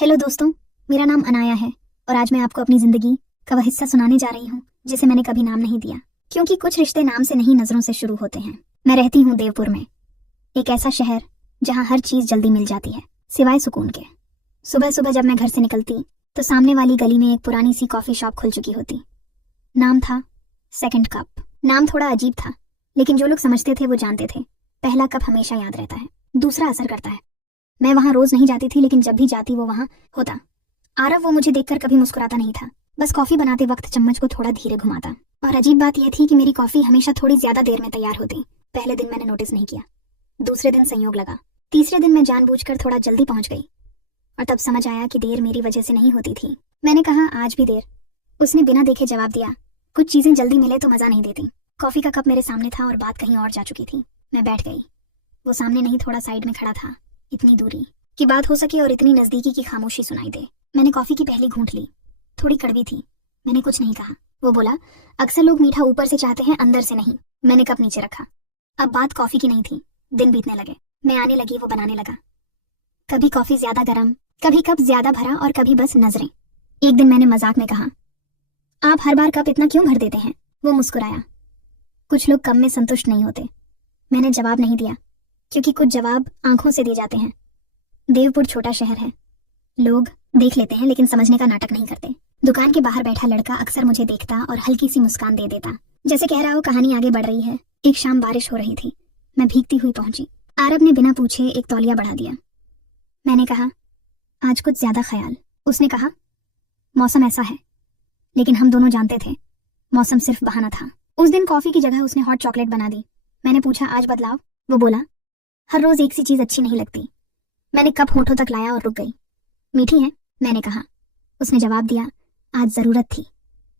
Hello दोस्तों, मेरा नाम अनाया है और आज मैं आपको अपनी जिंदगी का वह हिस्सा सुनाने जा रही हूँ जिसे मैंने कभी नाम नहीं दिया, क्योंकि कुछ रिश्ते नाम से नहीं नजरों से शुरू होते हैं। मैं रहती हूँ देवपुर में, एक ऐसा शहर जहाँ हर चीज जल्दी मिल जाती है सिवाय सुकून के। सुबह सुबह जब मैं घर से निकलती तो सामने वाली गली में एक पुरानी सी कॉफी शॉप खुल चुकी होती। नाम था सेकंड कप। नाम थोड़ा अजीब था, लेकिन जो लोग समझते थे वो जानते थे पहला कप हमेशा याद रहता है, दूसरा असर करता है। मैं वहां रोज नहीं जाती थी, लेकिन जब भी जाती वो वहां होता। आरव वो मुझे देखकर कभी मुस्कुराता नहीं था, बस कॉफी बनाते वक्त चम्मच को थोड़ा धीरे घुमाता। और अजीब बात यह थी कि मेरी कॉफी हमेशा थोड़ी ज्यादा देर में तैयार होती। पहले दिन मैंने नोटिस नहीं किया, दूसरे दिन संयोग लगा, तीसरे दिन मैं जानबूझकर थोड़ा जल्दी पहुंच गई और तब समझ आया कि देर मेरी वजह से नहीं होती थी। मैंने कहा आज भी देर। उसने बिना देखे जवाब दिया, कुछ चीजें जल्दी मिले तो मजा नहीं देती। कॉफी का कप मेरे सामने था और बात कहीं और जा चुकी थी। मैं बैठ गई। वो सामने नहीं, थोड़ा साइड में खड़ा था। इतनी दूरी की बात हो सके और इतनी नजदीकी की खामोशी सुनाई दे। मैंने कॉफी की पहली घूंट ली, थोड़ी कड़वी थी। मैंने कुछ नहीं कहा। वो बोला, अक्सर लोग मीठा ऊपर से चाहते हैं, अंदर से नहीं। मैंने कप नीचे रखा। अब बात कॉफी की नहीं थी। दिन बीतने लगे, मैं आने लगी, वो बनाने लगा। कभी कॉफी ज्यादा गर्म, कभी कप ज्यादा भरा और कभी बस नजरें। एक दिन मैंने मजाक में कहा, आप हर बार कप इतना क्यों भर देते हैं? वो मुस्कुराया। कुछ लोग कम में संतुष्ट नहीं होते। मैंने जवाब नहीं दिया, क्योंकि कुछ जवाब आंखों से दिए जाते हैं। देवपुर छोटा शहर है, लोग देख लेते हैं लेकिन समझने का नाटक नहीं करते। दुकान के बाहर बैठा लड़का अक्सर मुझे देखता और हल्की सी मुस्कान दे देता, जैसे कह रहा हो कहानी आगे बढ़ रही है। एक शाम बारिश हो रही थी, मैं भीगती हुई पहुंची। आरव ने बिना पूछे एक तौलिया बढ़ा दिया। मैंने कहा, आज कुछ ज्यादा ख्याल। उसने कहा, मौसम ऐसा है। लेकिन हम दोनों जानते थे मौसम सिर्फ बहाना था। उस दिन कॉफी की जगह उसने हॉट चॉकलेट बना दी। मैंने पूछा, आज बदलाव? वो बोला, हर रोज एक सी चीज अच्छी नहीं लगती। मैंने कप होठों तक लाया और रुक गई। मीठी है? मैंने कहा। उसने जवाब दिया, आज जरूरत थी।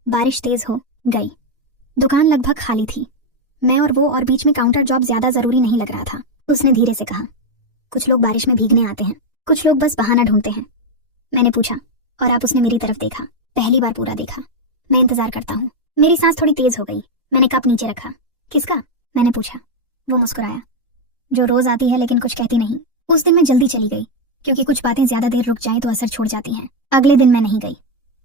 बारिश तेज हो गई। दुकान लगभग खाली थी। मैं और वो, और बीच में काउंटर जॉब ज्यादा जरूरी नहीं लग रहा था। उसने धीरे से कहा, कुछ लोग बारिश में भीगने आते हैं, कुछ लोग बस बहाना ढूंढते हैं। मैंने पूछा, और आप? उसने मेरी तरफ देखा, पहली बार पूरा देखा। मैं इंतजार करता हूँ। मेरी सांस थोड़ी तेज हो गई। मैंने कप नीचे रखा। किसका? मैंने पूछा। वो मुस्कुराया, जो रोज आती है लेकिन कुछ कहती नहीं। उस दिन मैं जल्दी चली गई, क्योंकि कुछ बातें ज्यादा देर रुक जाएं तो असर छोड़ जाती हैं। अगले दिन मैं नहीं गई,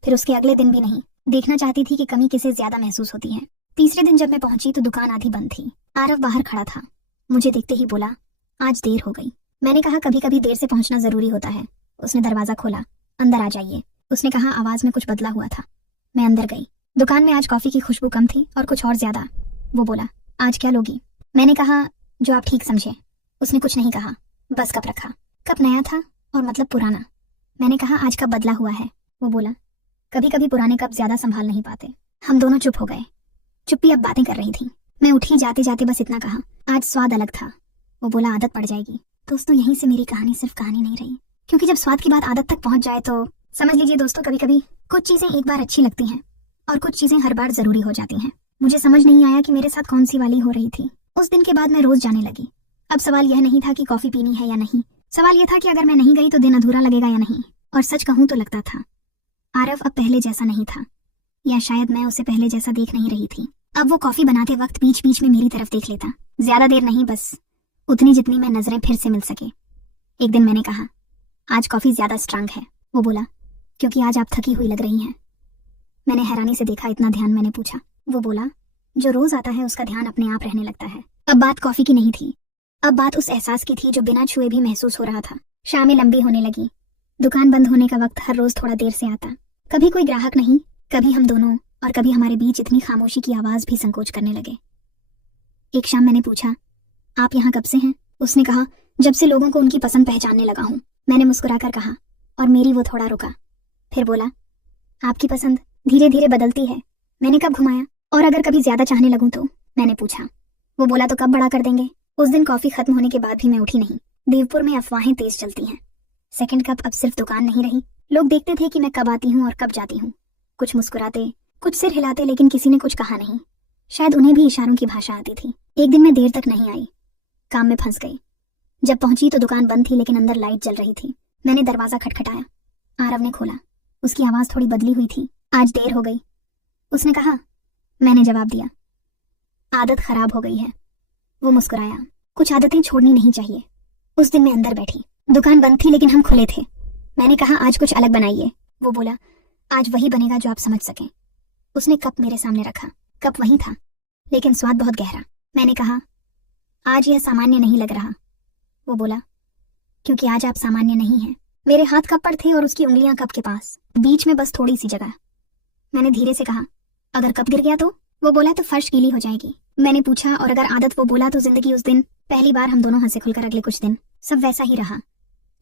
फिर उसके अगले दिन भी नहीं। देखना चाहती थी कि कमी किसे ज्यादा महसूस होती है। तीसरे दिन जब मैं पहुंची तो दुकान आधी बंद थी। आरव बाहर खड़ा था। मुझे देखते ही बोला, आज देर हो गई। मैंने कहा, कभी कभी देर से पहुंचना जरूरी होता है। उसने दरवाजा खोला, अंदर आ जाइए। उसने कहा, आवाज में कुछ बदला हुआ था। मैं अंदर गई। दुकान में आज कॉफी की खुशबू कम थी और कुछ और ज्यादा। वो बोला, आज क्या लोगी? मैंने कहा, जो आप ठीक समझे। उसने कुछ नहीं कहा, बस कप रखा। कप नया था और मतलब पुराना। मैंने कहा, आज कब बदला हुआ है? वो बोला, कभी कभी पुराने कप ज्यादा संभाल नहीं पाते। हम दोनों चुप हो गए। चुप्पी अब बातें कर रही थी। मैं उठी, जाते जाते बस इतना कहा, आज स्वाद अलग था। वो बोला, आदत पड़ जाएगी। दोस्तों, यहीं से मेरी कहानी सिर्फ कहानी नहीं रही, क्योंकि जब स्वाद की बात आदत तक पहुंच जाए तो समझ लीजिए दोस्तों, कभी कभी कुछ चीजें एक बार अच्छी लगती हैं और कुछ चीजें हर बार जरूरी हो जाती हैं। मुझे समझ नहीं आया कि मेरे साथ कौन सी वाली हो रही थी। उस दिन के बाद मैं रोज जाने लगी। अब सवाल यह नहीं था कि कॉफी पीनी है या नहीं, सवाल यह था कि अगर मैं नहीं गई तो दिन अधूरा लगेगा या नहीं। और सच कहूं तो लगता था आरव अब पहले जैसा नहीं था, या शायद मैं उसे पहले जैसा देख नहीं रही थी। अब वो कॉफी बनाते वक्त बीच बीच में मेरी तरफ देख लेता। ज्यादा देर नहीं, बस उतनी जितनी मैं नजरें फिर से मिल सके। एक दिन मैंने कहा, आज कॉफी ज्यादा स्ट्रांग है। वो बोला, क्योंकि आज आप थकी हुई लग रही हैं। मैंने हैरानी से देखा, इतना ध्यान? मैंने पूछा। वो बोला, जो रोज आता है उसका ध्यान अपने आप रहने लगता है। अब बात कॉफी की नहीं थी, अब बात उस एहसास की थी जो बिना छुए भी महसूस हो रहा था। शामें लंबी होने लगी। दुकान बंद होने का वक्त हर रोज थोड़ा देर से आता। कभी कोई ग्राहक नहीं, कभी हम दोनों, और कभी हमारे बीच इतनी खामोशी की आवाज भी संकोच करने लगे। एक शाम मैंने पूछा, आप यहाँ कब से हैं? उसने कहा, जब से लोगों को उनकी पसंद पहचानने लगा हूँ। मैंने मुस्कुराकर कहा, और मेरी? वो थोड़ा रुका, फिर बोला, आपकी पसंद धीरे धीरे बदलती है। मैंने कब घुमाया? और अगर कभी ज्यादा चाहने लगूं तो? मैंने पूछा। वो बोला, तो कब बड़ा कर देंगे? उस दिन कॉफी खत्म होने के बाद भी मैं उठी नहीं। देवपुर में अफवाहें तेज चलती हैं। सेकंड कप अब सिर्फ दुकान नहीं रही। लोग देखते थे कि मैं कब आती हूँ और कब जाती हूँ। कुछ मुस्कुराते, कुछ सिर हिलाते, लेकिन किसी ने कुछ कहा नहीं। शायद उन्हें भी इशारों की भाषा आती थी। एक दिन मैं देर तक नहीं आई, काम में फंस गई। जब पहुंची तो दुकान बंद थी, लेकिन अंदर लाइट जल रही थी। मैंने दरवाजा खटखटाया। आरव ने खोला। उसकी आवाज थोड़ी बदली हुई थी। आज देर हो गई, उसने कहा। मैंने जवाब दिया, आदत खराब हो गई है। वो मुस्कुराया। कुछ आदतें छोड़नी नहीं चाहिए। उस दिन मैं अंदर बैठी। दुकान बंद थी लेकिन हम खुले थे। मैंने कहा आज कुछ अलग बनाइए। वो बोला आज वही बनेगा जो आप समझ सकें। उसने कप मेरे सामने रखा। कप वही था, लेकिन स्वाद बहुत गहरा। मैंने कहा आज यह सामान्य नहीं लग रहा। वो बोला क्योंकि आज आप सामान्य नहीं हैं। मेरे हाथ कप पर थे और उसकी उंगलियां कप के पास, बीच में बस थोड़ी सी जगह। मैंने धीरे से कहा अगर कप गिर गया तो? वो बोला तो फर्श गीली हो जाएगी। मैंने पूछा और अगर आदत? वो बोला तो जिंदगी। उस दिन पहली बार हम दोनों हंसे खुलकर। अगले कुछ दिन सब वैसा ही रहा,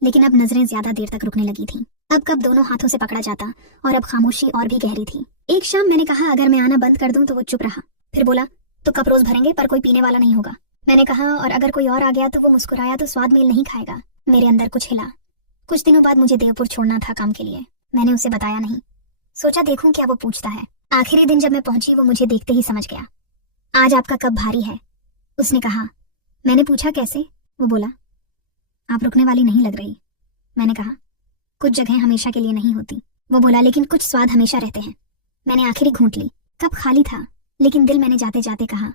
लेकिन अब नजरें ज्यादा देर तक रुकने लगी थीं। अब कप दोनों हाथों से पकड़ा जाता और अब खामोशी और भी गहरी थी। एक शाम मैंने कहा अगर मैं आना बंद कर दूं तो वो चुप रहा। फिर बोला तो कप रोज भरेंगे पर कोई पीने वाला नहीं होगा। मैंने कहा और अगर कोई और आ गया तो? वो मुस्कुराया तो स्वाद मेल नहीं खाएगा। मेरे अंदर कुछ हिला। कुछ दिनों बाद मुझे देवपुर छोड़ना था काम के लिए। मैंने उसे बताया नहीं, सोचा देखूं क्या वो पूछता है। आखिरी दिन जब मैं पहुंची वो मुझे देखते ही समझ गया। आज आपका कप भारी है, उसने कहा। मैंने पूछा कैसे? वो बोला आप रुकने वाली नहीं लग रही। मैंने कहा कुछ जगह हमेशा के लिए नहीं होती। वो बोला लेकिन कुछ स्वाद हमेशा रहते हैं। मैंने आखिरी घूंट ली। कप खाली था, लेकिन दिल मैंने जाते जाते कहा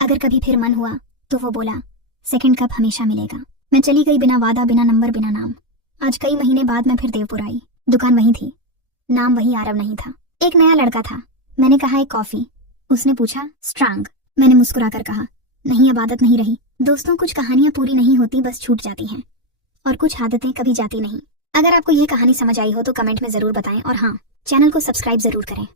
अगर कभी फिर मन हुआ तो? वो बोला सेकंड कप हमेशा मिलेगा। मैं चली गई, बिना वादा, बिना नंबर, बिना नाम। आज कई महीने बाद मैं फिर देवपुर आई। दुकान वही थी, नाम वही आरव नहीं था। एक नया लड़का था। मैंने कहा एक कॉफी। उसने पूछा स्ट्रांग। मैंने मुस्कुराकर कहा नहीं, अब आदत नहीं रही। दोस्तों कुछ कहानियां पूरी नहीं होती, बस छूट जाती हैं, और कुछ आदतें कभी जाती नहीं। अगर आपको यह कहानी समझ आई हो तो कमेंट में जरूर बताएं, और हाँ, चैनल को सब्सक्राइब जरूर करें।